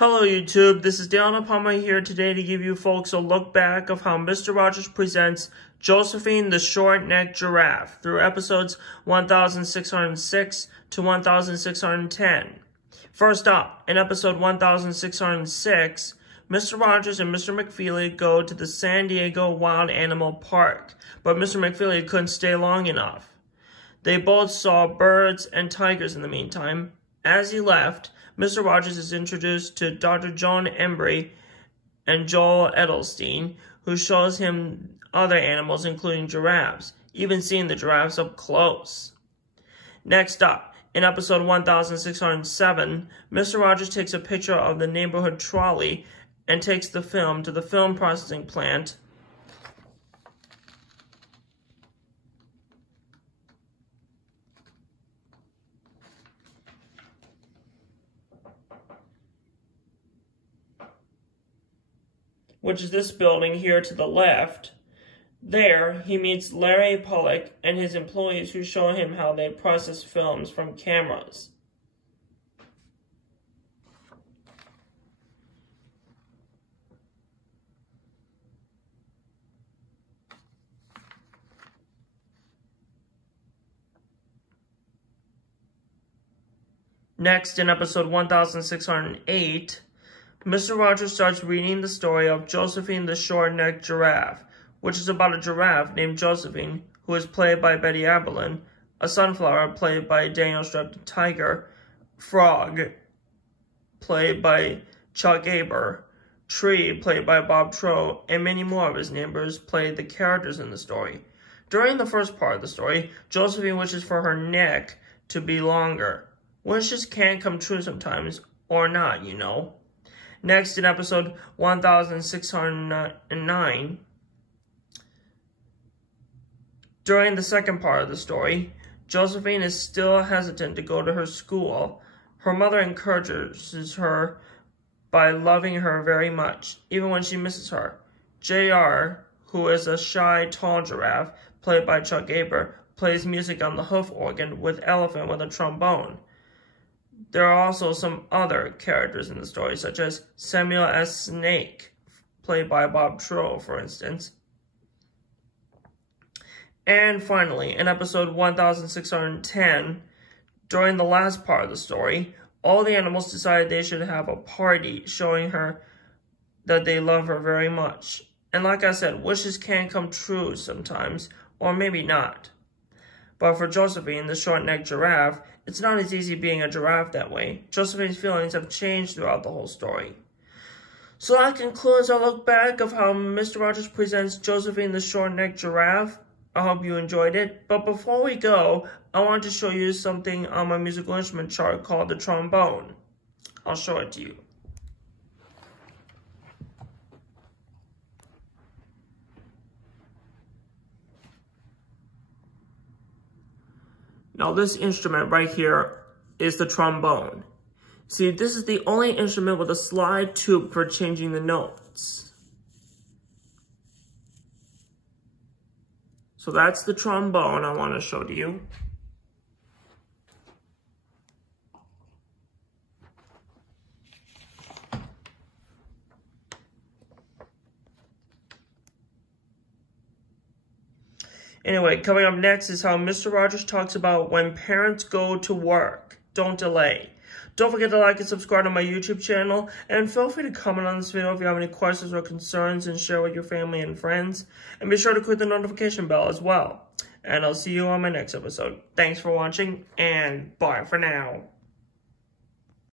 Hello YouTube, this is Dale Palmer here today to give you folks a look back of how Mr. Rogers presents Josephine the Short-Neck Giraffe through episodes 1606 to 1610. First up, in episode 1606, Mr. Rogers and Mr. McFeely go to the San Diego Wild Animal Park, but Mr. McFeely couldn't stay long enough. They both saw birds and tigers in the meantime. As he left, Mr. Rogers is introduced to Dr. Joan Embry and Joel Edelstein, who shows him other animals, including giraffes, even seeing the giraffes up close. Next up, in episode 1607, Mr. Rogers takes a picture of the neighborhood trolley and takes the film to the film processing plant, which is this building here to the left. There, he meets Larry Pollock and his employees who show him how they process films from cameras. Next, in episode 1608, Mr. Rogers starts reading the story of Josephine the Short-Neck Giraffe, which is about a giraffe named Josephine, who is played by Betty Aberlin, a sunflower played by Daniel Striped Tiger, frog played by Chuck Aber, tree played by Bob Trow, and many more of his neighbors played the characters in the story. During the first part of the story, Josephine wishes for her neck to be longer. Wishes can come true sometimes, or not, you know. Next, in episode 1609, during the second part of the story, Josephine is still hesitant to go to her school. Her mother encourages her by loving her very much, even when she misses her. JR, who is a shy, tall giraffe, played by Chuck Aber, plays music on the hoof organ with Elephant with a trombone. There are also some other characters in the story, such as Samuel S. Snake, played by Bob Trow, for instance. And finally, in episode 1610, during the last part of the story, all the animals decided they should have a party showing her that they love her very much. And like I said, wishes can come true sometimes, or maybe not. But for Josephine, the short-necked giraffe, it's not as easy being a giraffe that way. Josephine's feelings have changed throughout the whole story. So that concludes our look back of how Mr. Rogers presents Josephine the Short-Necked Giraffe. I hope you enjoyed it. But before we go, I want to show you something on my musical instrument chart called the trombone. I'll show it to you. Now this instrument right here is the trombone. See, this is the only instrument with a slide tube for changing the notes. So that's the trombone I want to show to you. Anyway, coming up next is how Mr. Rogers talks about when parents go to work. Don't delay. Don't forget to like and subscribe to my YouTube channel, and feel free to comment on this video if you have any questions or concerns and share with your family and friends. And be sure to click the notification bell as well. And I'll see you on my next episode. Thanks for watching, and bye for now.